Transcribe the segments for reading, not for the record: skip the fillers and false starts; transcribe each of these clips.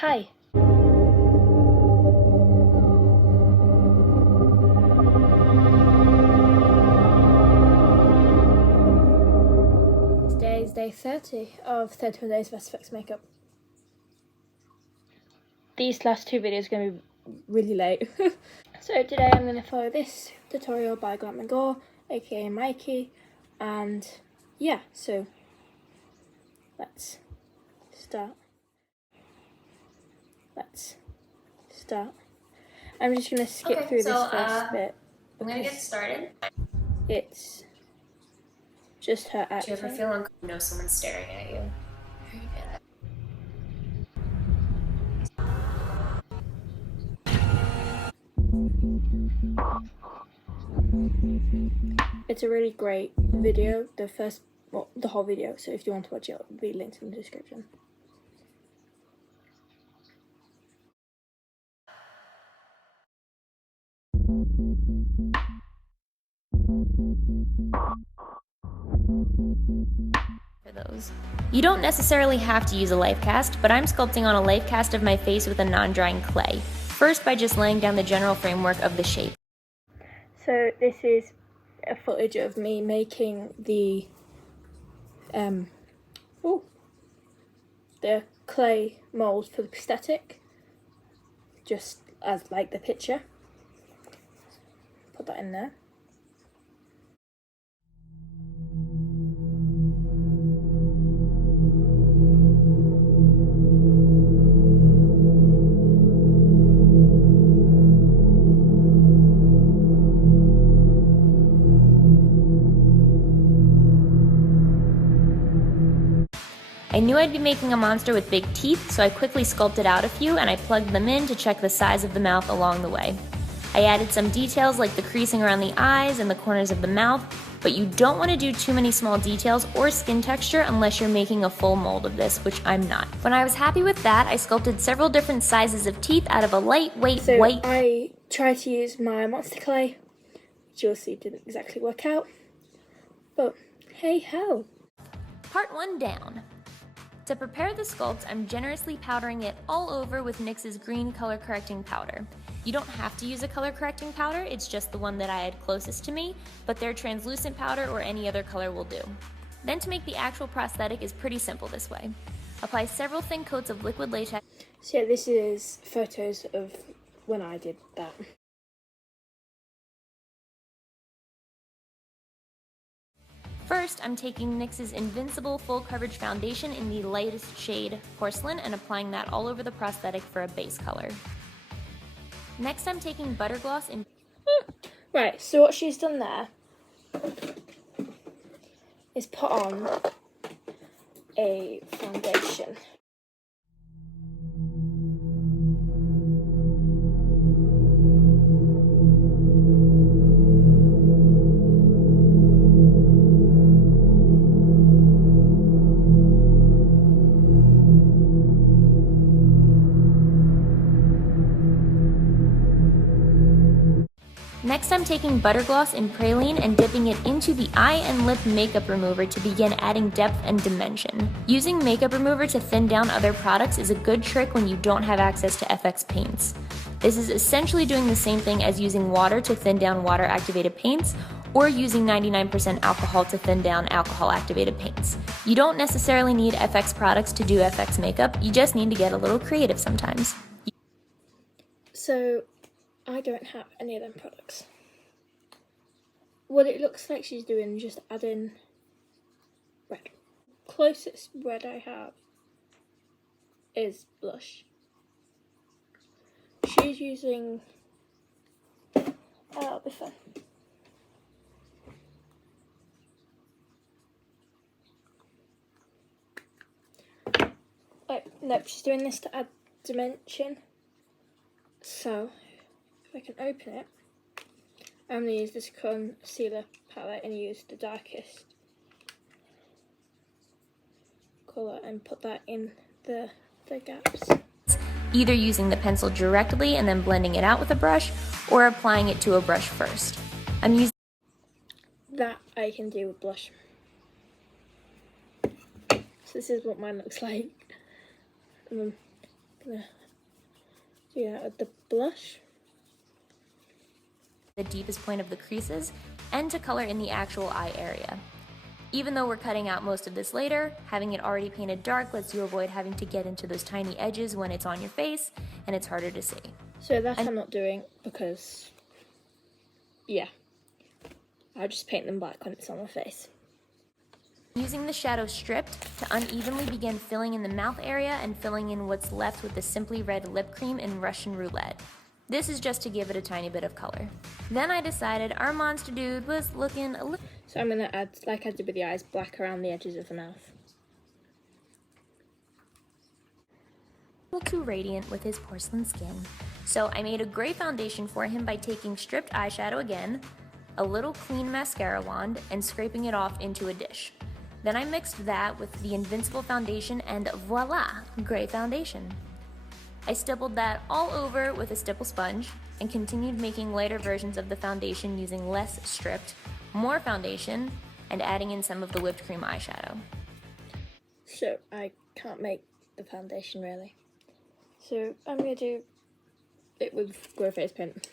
Hi. Today is day 30 of 31 days of SFX makeup. These last two videos are going to be really late. So today I'm going to follow this tutorial by Glam and Gore, aka Mikey, and yeah, so let's start. I'm just going to skip through this first bit. I'm going to get started. It's just her acting. Do you ever feel uncomfortable, someone's staring at you? It's a really great video, the whole video, so if you want to watch it, it'll be linked in the description. For those. You don't necessarily have to use a life cast, but I'm sculpting on a life cast of my face with a non-drying clay. First by just laying down the general framework of the shape. So this is a footage of me making the clay mold for the prosthetic, just as like the picture. Put that in there. I knew I'd be making a monster with big teeth, so I quickly sculpted out a few and I plugged them in to check the size of the mouth along the way. I added some details like the creasing around the eyes and the corners of the mouth, but you don't want to do too many small details or skin texture unless you're making a full mold of this, which I'm not. When I was happy with that, I sculpted several different sizes of teeth out of a lightweight white. I tried to use my monster clay, which you'll see didn't exactly work out, but hey ho. Part 1 down. To prepare the sculpt, I'm generously powdering it all over with NYX's green color correcting powder. You don't have to use a color correcting powder, it's just the one that I had closest to me, but their translucent powder or any other color will do. Then to make the actual prosthetic is pretty simple this way. Apply several thin coats of liquid latex. So yeah, this is photos of when I did that. First, I'm taking NYX's Invincible Full Coverage Foundation in the lightest shade Porcelain and applying that all over the prosthetic for a base color. Next, I'm taking Butter Gloss in... Right, so what she's done there is put on a foundation. Next, I'm taking Butter Gloss in Praline and dipping it into the eye and lip makeup remover to begin adding depth and dimension. Using makeup remover to thin down other products is a good trick when you don't have access to FX paints. This is essentially doing the same thing as using water to thin down water-activated paints, or using 99% alcohol to thin down alcohol-activated paints. You don't necessarily need FX products to do FX makeup, you just need to get a little creative sometimes. So I don't have any of them products. What it looks like she's doing is just adding red. Closest red I have is blush. She's using, that'll be fun. Wait, nope, she's doing this to add dimension. So if I can open it, I'm going to use this concealer palette and use the darkest colour and put that in the gaps. Either using the pencil directly and then blending it out with a brush, or applying it to a brush first. I'm using that I can do with blush. So this is what mine looks like. Gonna do that with the blush. The deepest point of the creases, and to color in the actual eye area. Even though we're cutting out most of this later, having it already painted dark lets you avoid having to get into those tiny edges when it's on your face and it's harder to see. So that I'm not doing because, yeah, I'll just paint them black when it's on my face. Using the shadow stripped to unevenly begin filling in the mouth area and filling in what's left with the Simply Red lip cream in Russian Roulette. This is just to give it a tiny bit of color. Then I decided our monster dude was looking a little... So I'm going to add, like I did with the eyes, black around the edges of the mouth. Too radiant with his porcelain skin. So I made a gray foundation for him by taking stripped eyeshadow again, a little clean mascara wand, and scraping it off into a dish. Then I mixed that with the Invincible foundation and voila, gray foundation. I stippled that all over with a stipple sponge and continued making lighter versions of the foundation using less stripped, more foundation, and adding in some of the whipped cream eyeshadow. So I can't make the foundation really. So I'm going to do it with Gore face paint.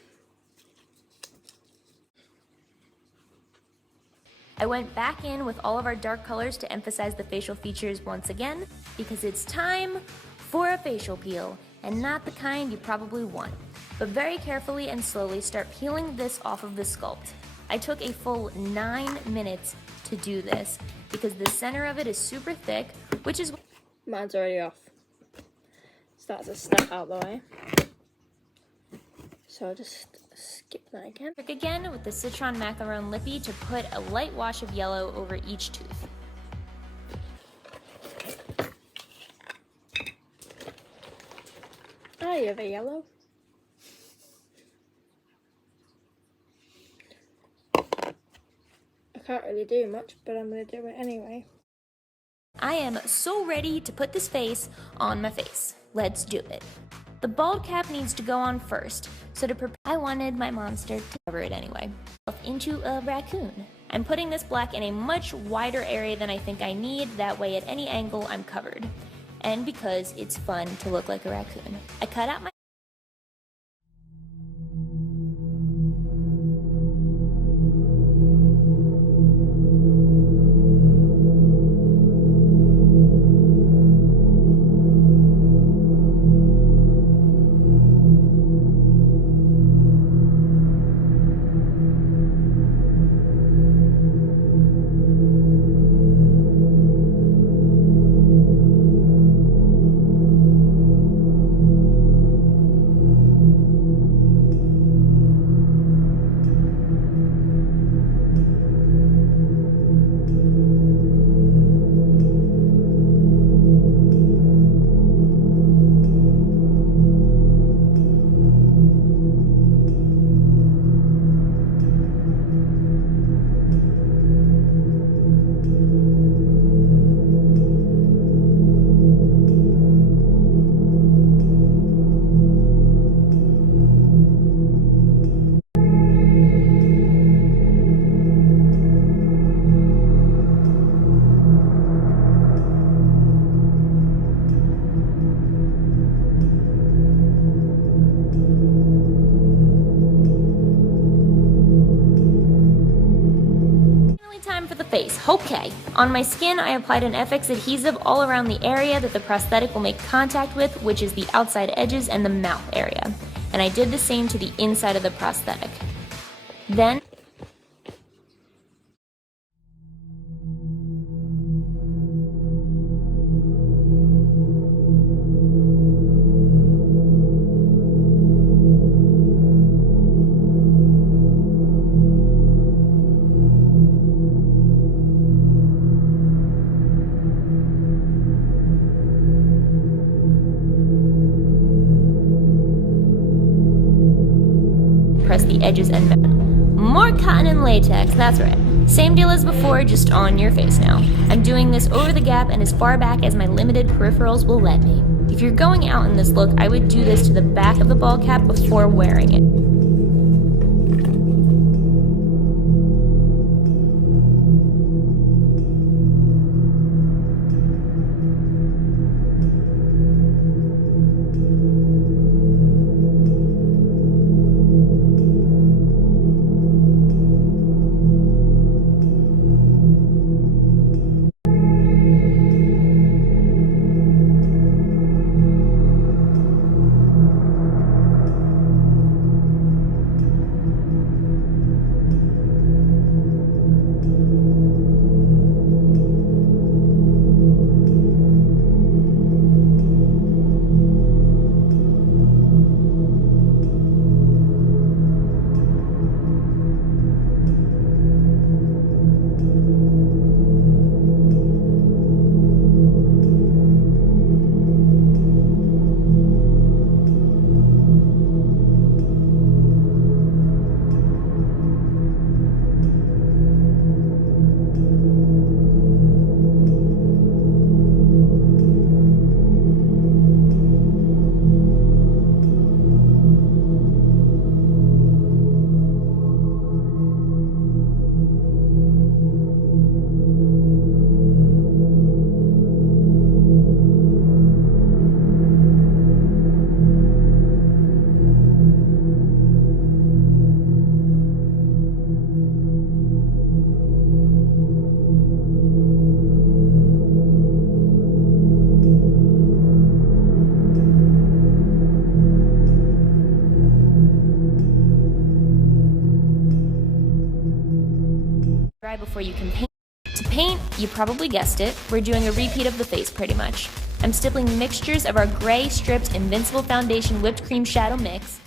I went back in with all of our dark colors to emphasize the facial features once again, because it's time for a facial peel, and not the kind you probably want. But very carefully and slowly start peeling this off of the sculpt. I took a full 9 minutes to do this, because the center of it is super thick, which is... Mine's already off. So that's a step out of the way. So I'll just skip that again. Trick again with the Citron Macaron Lippy to put a light wash of yellow over each tooth. Ah, you have a yellow. I can't really do much, but I'm going to do it anyway. I am so ready to put this face on my face. Let's do it. The bald cap needs to go on first, so to prepare, I wanted my monster to cover it anyway. Into a raccoon. I'm putting this black in a much wider area than I think I need, that way at any angle I'm covered. And because it's fun to look like a raccoon. I cut out my... Okay, on my skin I applied an FX adhesive all around the area that the prosthetic will make contact with, which is the outside edges and the mouth area. And I did the same to the inside of the prosthetic. Then press the edges and mouth. More cotton and latex, that's right. Same deal as before, just on your face now. I'm doing this over the gap and as far back as my limited peripherals will let me. If you're going out in this look, I would do this to the back of the ball cap before wearing it. dry before you can paint. To paint, you probably guessed it, we're doing a repeat of the face pretty much. I'm stippling mixtures of our gray stripped Invincible Foundation whipped cream shadow mix,